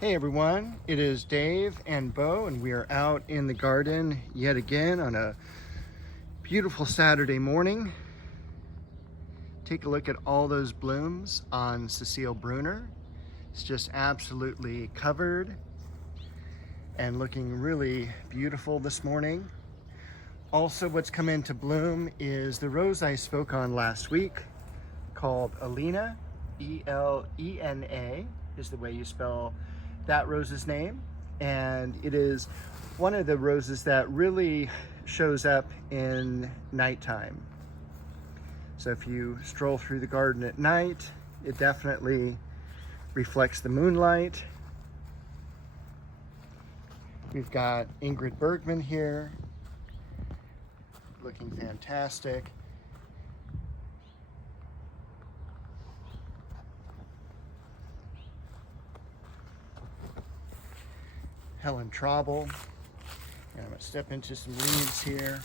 Hey everyone, it is Dave and Bo, and we are out in the garden yet again on a beautiful Saturday morning. Take a look at all those blooms on Cecile Brunner. It's just absolutely covered and looking really beautiful this morning. Also, what's come into bloom is the rose I spoke on last week called Elena, E-L-E-N-A is the way you spell that rose's name, and it is one of the roses that really shows up in nighttime. So if you stroll through the garden at night, it definitely reflects the moonlight. We've got Ingrid Bergman here, looking fantastic. Helen Traubel. And I'm going to step into some leaves here.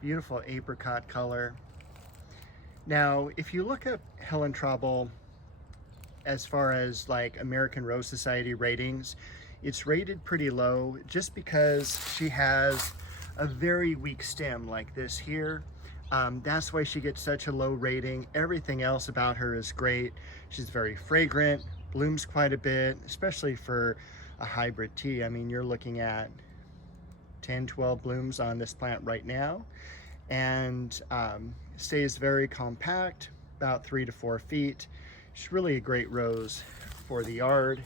Beautiful apricot color. Now, if you look at Helen Traubel as far as like American Rose Society ratings, it's rated pretty low just because she has a very weak stem like this here. That's why she gets such a low rating. Everything else about her is great. She's very fragrant, blooms quite a bit, especially for a hybrid tea. I mean, you're looking at 10, 12 blooms on this plant right now, and stays very compact, about 3 to 4 feet. She's really a great rose for the yard.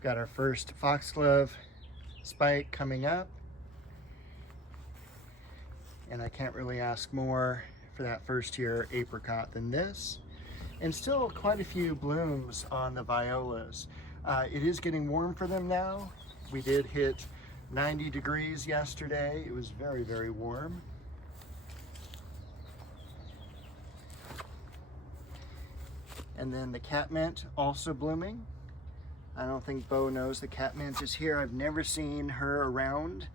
Got our first foxglove spike coming up, and I can't really ask more for that first year apricot than this. And still quite a few blooms on the violas. It is getting warm for them now. We did hit 90 degrees yesterday. It was very, very warm. And then the catmint also blooming. I don't think Bo knows the catmint is here. I've never seen her around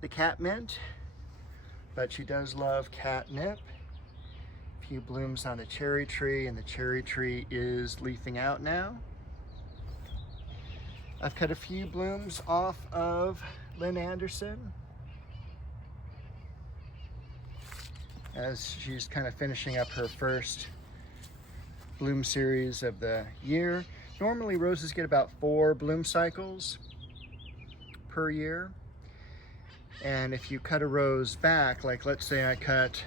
the catmint, but she does love catnip. A few blooms on the cherry tree, and the cherry tree is leafing out now. I've cut a few blooms off of Lynn Anderson as she's kind of finishing up her first bloom series of the year. Normally roses get about 4 bloom cycles per year. And if you cut a rose back, like let's say I cut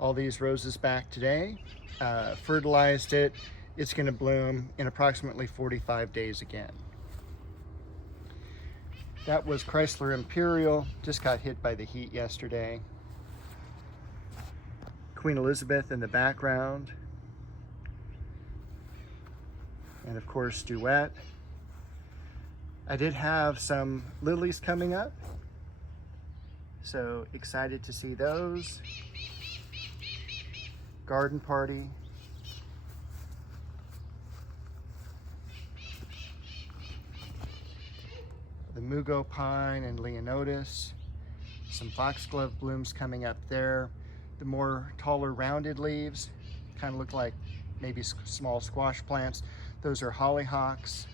all these roses back today, fertilized it, it's going to bloom in approximately 45 days again. That was Chrysler Imperial, just got hit by the heat yesterday. Queen Elizabeth in the background. And of course, Duet. I did have some lilies coming up, so excited to see those. Garden Party. The Mugo Pine and Leonotis. Some foxglove blooms coming up there. The more taller rounded leaves kind of look like maybe small squash plants. Those are hollyhocks.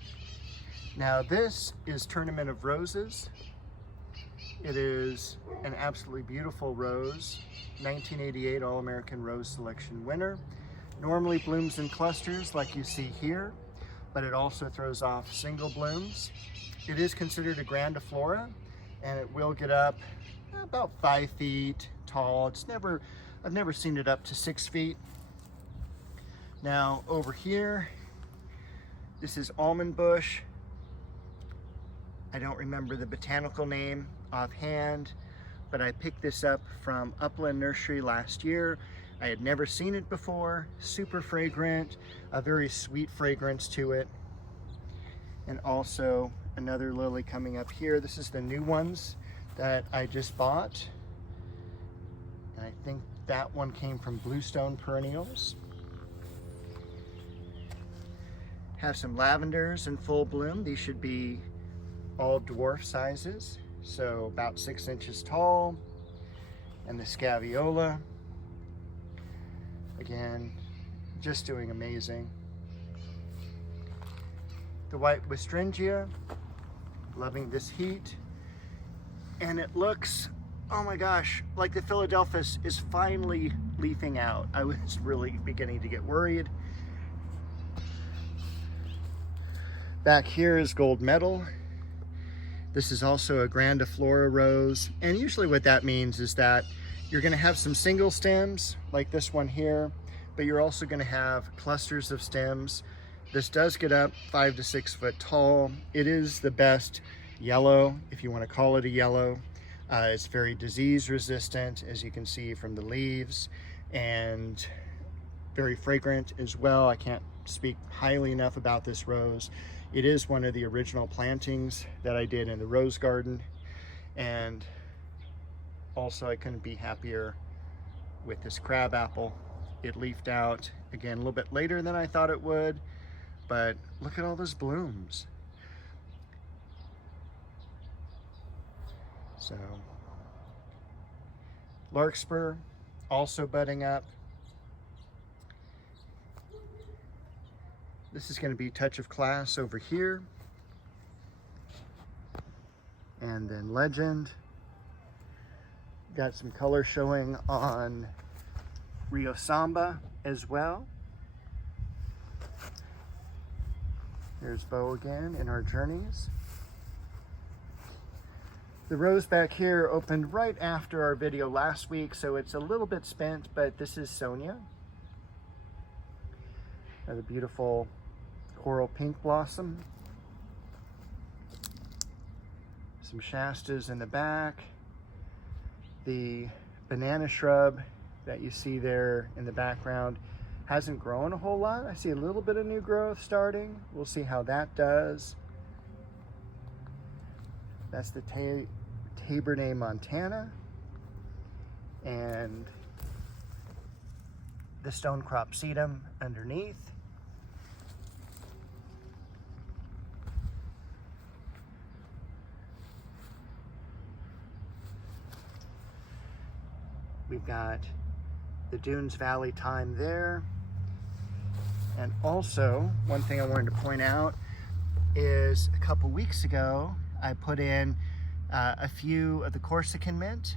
Now this is Tournament of Roses. It is an absolutely beautiful rose, 1988 All-American Rose Selection winner. Normally blooms in clusters like you see here, but it also throws off single blooms. It is considered a grandiflora, and it will get up about 5 feet tall. I've never seen it up to 6 feet. Now over here, this is almond bush. I don't remember the botanical name offhand, but I picked this up from Upland Nursery last year. I had never seen it before. Super fragrant, a very sweet fragrance to it. And also another lily coming up here. This is the new ones that I just bought. And I think that one came from Bluestone Perennials. Have some lavenders in full bloom. These should be all dwarf sizes, so about 6 inches tall. And the Scaviola, again, just doing amazing. the white Westringia, loving this heat. And it looks, oh my gosh, like the Philadelphus is finally leafing out. I was really beginning to get worried. Back here is gold medal. This is also a grandiflora rose. And usually what that means is that you're gonna have some single stems like this one here, but you're also gonna have clusters of stems. This does get up 5 to 6 foot tall. It is the best yellow, if you wanna call it a yellow. It's very disease resistant, as you can see from the leaves, and very fragrant as well. I can't speak highly enough about this rose. It is one of the original plantings that I did in the rose garden, and also I couldn't be happier with this crabapple. It leafed out again a little bit later than I thought it would, but look at all those blooms. So larkspur also budding up. This is going to be Touch of Class over here. And then Legend. Got some color showing on Rio Samba as well. There's Beau again in our journeys. The rose back here opened right after our video last week, so it's a little bit spent, but this is Sonia. Another beautiful coral pink blossom. Some Shastas in the back. The banana shrub that you see there in the background hasn't grown a whole lot. I see a little bit of new growth starting. We'll see how that does. That's the Tabernet Montana, and the Stonecrop sedum underneath. We've got the Dunes Valley thyme there. And also, one thing I wanted to point out is a couple weeks ago, I put in a few of the Corsican mint,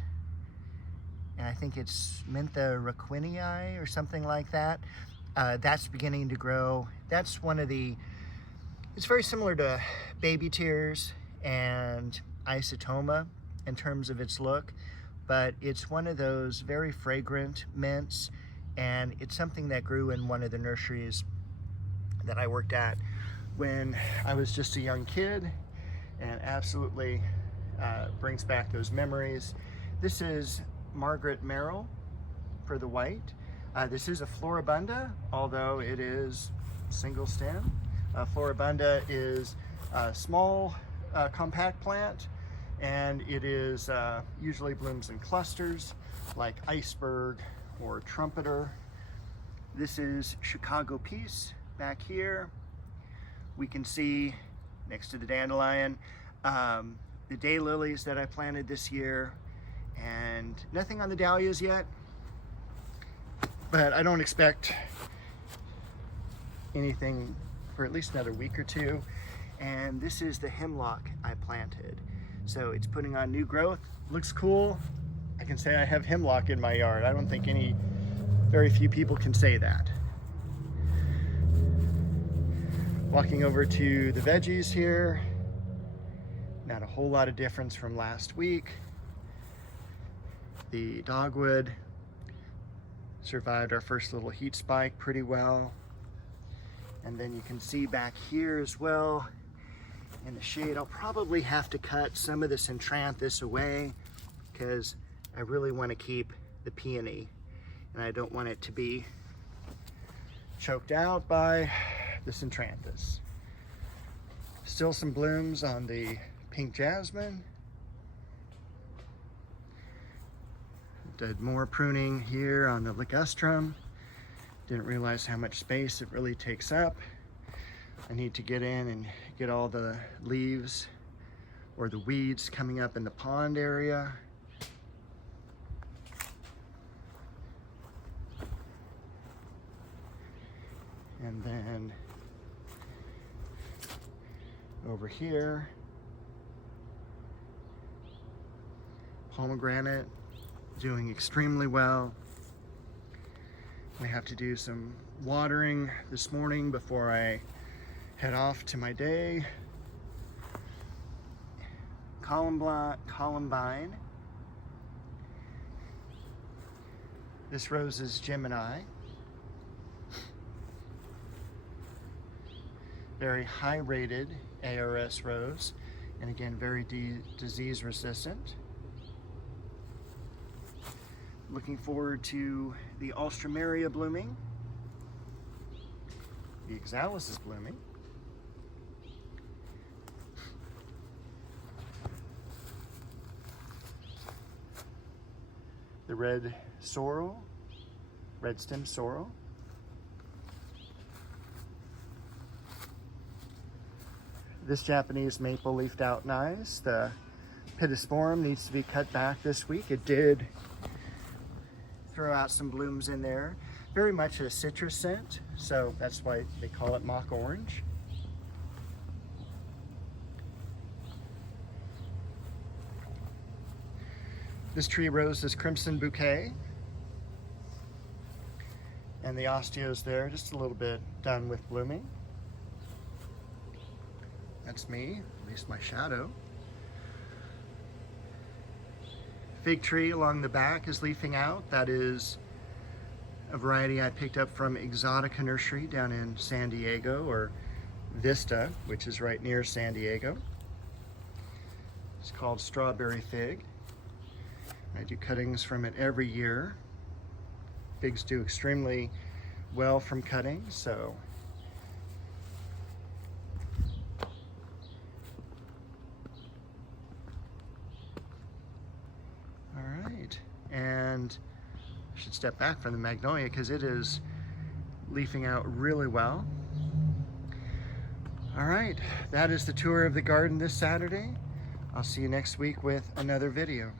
and I think it's Mentha requinii or something like that. That's beginning to grow. That's one of the, it's very similar to baby tears and isotoma in terms of its look, but it's one of those very fragrant mints, and it's something that grew in one of the nurseries that I worked at when I was just a young kid, and absolutely brings back those memories. This is Margaret Merrill for the white. This is a Floribunda, although it is single stem. Floribunda is a small compact plant, and it is usually blooms in clusters like iceberg or trumpeter. This is Chicago Peace back here. We can see next to the dandelion the daylilies that I planted this year, and nothing on the dahlias yet, but I don't expect anything for at least another week or two. And this is the hemlock I planted. So it's putting on new growth, looks cool. I can say I have hemlock in my yard. I don't think very few people can say that. Walking over to the veggies here. Not a whole lot of difference from last week. The dogwood survived our first little heat spike pretty well. And then you can see back here as well in the shade, I'll probably have to cut some of the Centranthus away because I really want to keep the peony, and I don't want it to be choked out by the Centranthus. Still some blooms on the pink jasmine. Did more pruning here on the ligustrum. Didn't realize how much space it really takes up. I need to get in and get all the leaves or the weeds coming up in the pond area. And then Over here, pomegranate doing extremely well. I have to do some watering this morning before I head off to my day. Columbine. This rose is Gemini. Very high rated ARS rose, and again very disease resistant. Looking forward to the Alstroemeria blooming. The Oxalis is blooming. The red sorrel, red stem sorrel. This Japanese maple leafed out nice. The Pittosporum needs to be cut back this week. It did throw out some blooms in there. Very much a citrus scent, so that's why they call it mock orange. This tree rose is Crimson Bouquet. And the osteo's there, just a little bit done with blooming. That's me, at least my shadow. Fig tree along the back is leafing out. That is a variety I picked up from Exotica Nursery down in San Diego, or Vista, which is right near San Diego. It's called Strawberry Fig. I do cuttings from it every year. Figs do extremely well from cutting, so and I should step back from the magnolia because it is leafing out really well. All right, that is the tour of the garden this Saturday. I'll see you next week with another video.